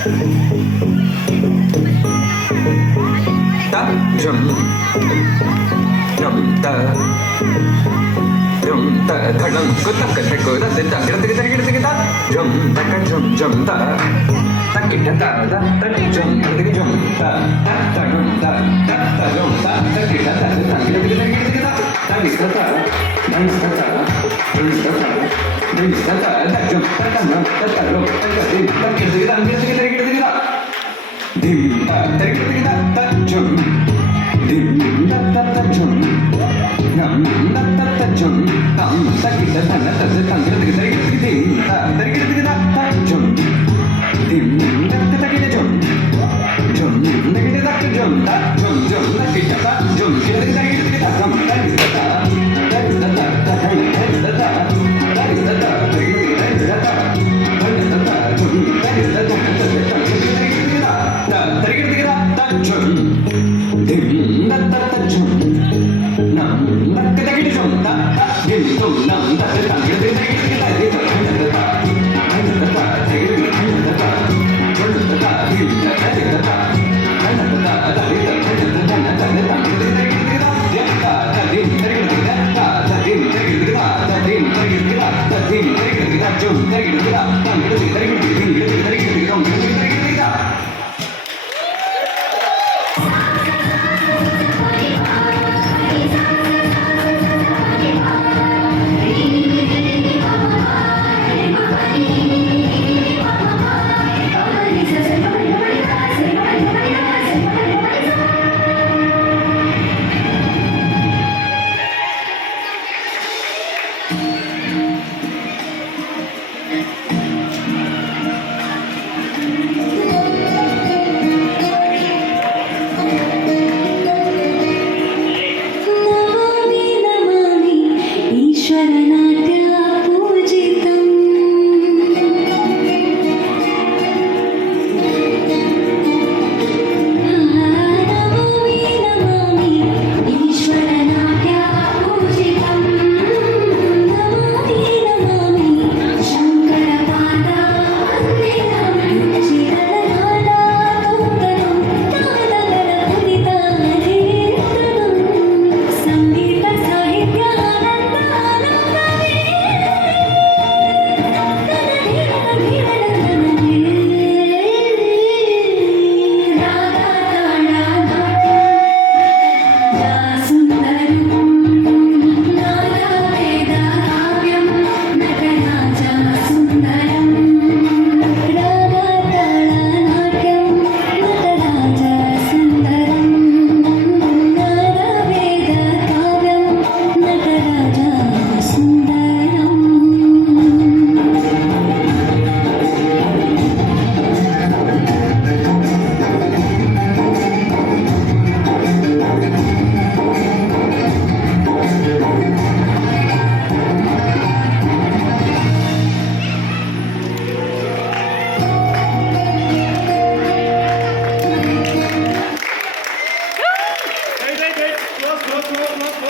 ta drum drum ta drum ta thadam ko ta ka ko da ta ta ta drum ta ka drum ta ta ki ta da ta ki drum ta ta drum ta drum ta ta ki ta ta ta ta ni ta ta ni ta ta ni ta ta ni ta ta ta drum ta ta drum ta ta drum ta ka di ta ki ta dim ta ta ki ta ta drum dim ta ta ta drum nam ta ta ta drum tam ta ki ta ta ta ta ta ki ta dim ta ta ki ta ta drum dim ta ta ta ki ta drum drum ta ki ta ta drum ta drum ta ki ta ta drum ki ta ta ki ta tam ta ki ta ta ta ki ta ta ta ta ki ta ta ta ta ki ta ta ta ki ta ta ta drum ta ki ta ta ta ta ki ta ta ta ta ki ta ta ta drum